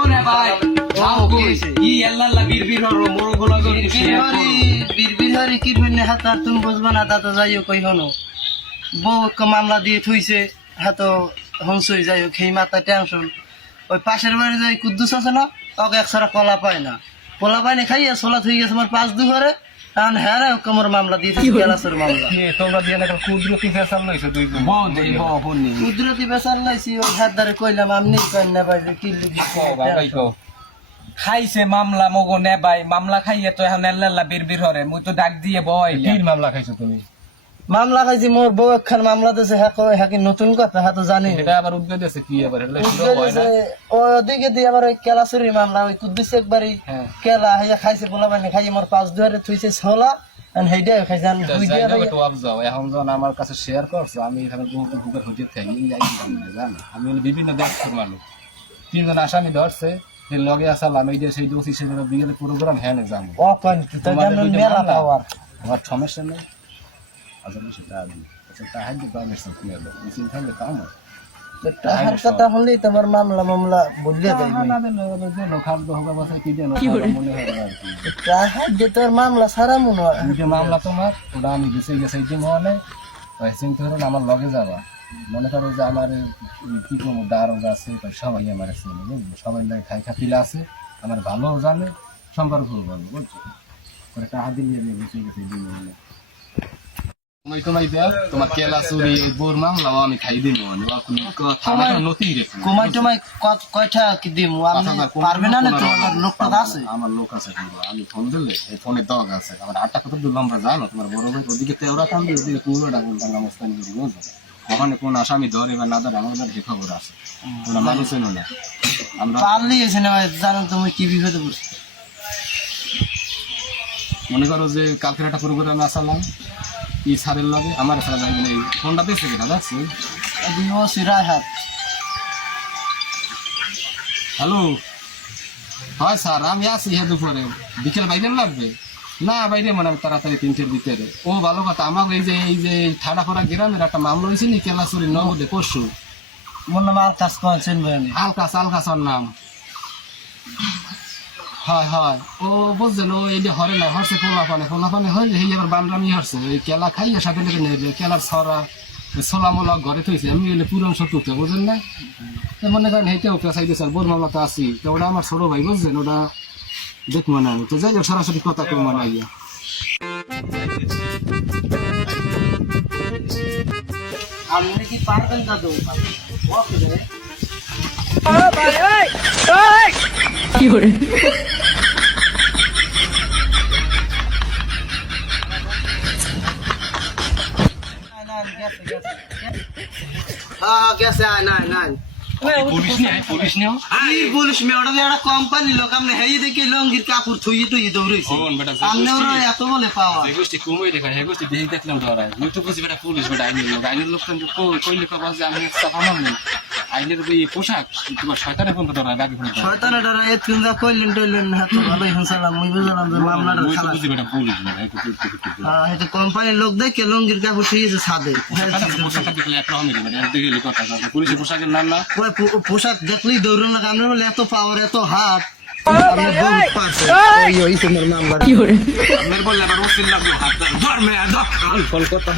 ওরে ভাই যাও কই ই আল্লাহ বীর হর মোরগুলা করে বীর হরি কি বললে হাত আর তুমি বুঝবা না তা তো যাইও কই হনো বউ মামলা দিয়ে থুইছে হাত হংসই যাইও খেই মাথা টেনশন ওই পাশের বাড়ি যাই কুদ্দুস আছে না ওকে একসারা কলা পায় না কলা পায় না খাইয়া সোলা থুই গেছে আমার 5 ঘরে কারণ হ্যাঁ রে কোমর মামলা দিয়েছে কেলাসের মামলা তোমরা দিয়ে না কুদরতি ফেসাল লইছো দুই বউ দেই বউ হনি কুদরতি বেসার লাইছি ওই হাত ধরে কইলাম আমনি কই না ভাই কি লিখি বাবাই কো খাইছে মামলা মগো নে ভাই মামলা খাইয়ে তো এখন আল্লাহ বীর হরে মুই তো ডাক দিয়ে বই কি মামলা খাইছো তুমি মামলা খাইছি মোর বউ একখান মামলা দিয়েছে হ্যাঁ কয় হ্যাঁ কি নতুন কথা হ্যাঁ তো জানি এটা আবার উদ্বেগ আছে কি আবার এটা শুরু হয় না ওদিকে দিয়ে আবার ওই কেলাসুরি মামলা ওই কুদ্দুস একবারই কেলা হইয়া খাইছে বলা মানে খাই আমার 5 দুয়ারে থুইছে ছোলা আর হেইডা খাইছে আমি দুই দিয়া তো যাও এখন যখন আমার কাছে শেয়ার করছো আমি এখানে বহুত ভুগের হতে থাকি জানো আমি বিভিন্ন দেশের মানুষ 3 জন আসামি ধরছে এর লগে আসালাম এই যে সেই দোষী সেদিন বিয়ের প্রোগ্রাম হ্যাঁ যাবো ও কোন কি তো জানেন মেলা পাওয়ার আমার সমস্যা নেই আসলে সেটা আমি সেটা হাইড দামের সাথে নেব মিসিং থাকলে কাম তাহার কথা হলেই তোমার মামলা বদলে দেয় না না লোকাল দহগা বাসা কি দেন মনে হয় আর কি তাহার যে তোর মামলা সারা মনে হয় যে মামলা তোমার ওটা আমি গুছিয়ে গেছে এই দিন মানে পয়সিং তো আমার লগে যাবা মনে করো যে আমার কি কোনো দারো আছে সবাই আমার আছে বুঝছো সবাই লাগে খাই খাপিলা আছে আমার ভালো জানে সম্পর্ক ভালো বুঝছো করে টাকা দিলে আমি গুছিয়ে গেছে দিন মানে তোমায় দাও তোমার কেলা চুরি বোর মামলা আমি খাই দিই মনে কোনো কথা না নতি রেখে তোমায় কয়টা কি দিমু আমি পারবে না না তোমার লোকটা আছে আমার লোক আছে আমি ফোন দিলে এই ফোনে দগ আছে আমার 8টা কত দূর লম্বা জানো তোমার বড় ভাই ওদিকে তেওরা কাম দিয়ে ওদিকে পুরোটা বলতাম অবস্থান করে বুঝছো ওখানে কোন আসামি ধরে বা না ধরে আমাদের যে খবর আছে তোমরা মানুষই না আমরা পারলি এসে না জানো তুমি কি বিপদে পড়ছো মনে করো যে কালকের একটা প্রোগ্রামে আসলাম ই সারের লাগে আমার সারা যাইবে না ফোনটা দিয়েছে কিনা দেখছি এদিকে ও সিরাই হাত হ্যালো হয় স্যার আমি আসি হ্যাঁ দুপুরে বিকেল বাইরে লাগবে না বাইরে মানে তাড়াতাড়ি 3টের ভিতরে ও ভালো কথা আমাকে এই যে ঠাডাখরা গ্রামের একটা মামলা হয়েছে নি কেলাচুরি নগদে পরশু মোর নাম আলকাস কোনছেন ভাই আলকাস ওর নাম হয় হয় ও বুঝছেন ও এই যে হরে না হরছে খোলাপানে হয় যে এবার বামরামি হরছে ওই কেলা খাইয়ে সাথে লেগে নেবে কেলার ছড়া ছোলা মোলা ঘরে থইছে আমি এলে পুরন শত্রুতে বুঝলেন না মনে করেন হেঁটেও পেঁচাইতে স্যার বোর মামলা তো আসি তো ওটা আমার ছোট ভাই বুঝছেন ওটা দেখবো না আমি তো যাই হোক সরাসরি কথা কেউ মানে আইয়া আপনি কি পারবেন দাদু কি করে গেছে নাই পুলিশ নিও পুলিশ মেয়েটা যে একটা কোম্পানি লোক আপনি হেই দেখে লঙ্গির কাপড় থুই দৌড়েছে আপনি ওরা এত বলে পাওয়া গোষ্ঠী কমই দেখা হ্যাঁ গোষ্ঠী দেখে দেখলাম ধরা মুই তো বুঝি বেটা পুলিশ বেটা আইনের লোক কইলে কবা যে আমি চাপা মারলাম আইনের ওই পোশাক তোমার শয়তানের ফোন ধরা বাকি ফোন শয়তানের দ্বারা এত কিংবা কইলেন টইলেন হাত ভালোই হাসালাম মুই বুঝলাম যে মামলাটা মুই তো খালাস বুঝি বেটা পুলিশ বেটা হ্যাঁ এটা কোম্পানির লোক দেখে লঙ্গির কাপড় থুইছে ছাদে পোশাকটা দেখলে একটা আমি মানে দেখলে কথা পুলিশের পোশাকের নাম না ওই পোশাক দেখলেই দৌড়ান না আপনি বলে এত পাওয়ার এত হাত কি করে আপনার বললে আবার ওসিল লাগবে হাত ধর্মে কলকাতা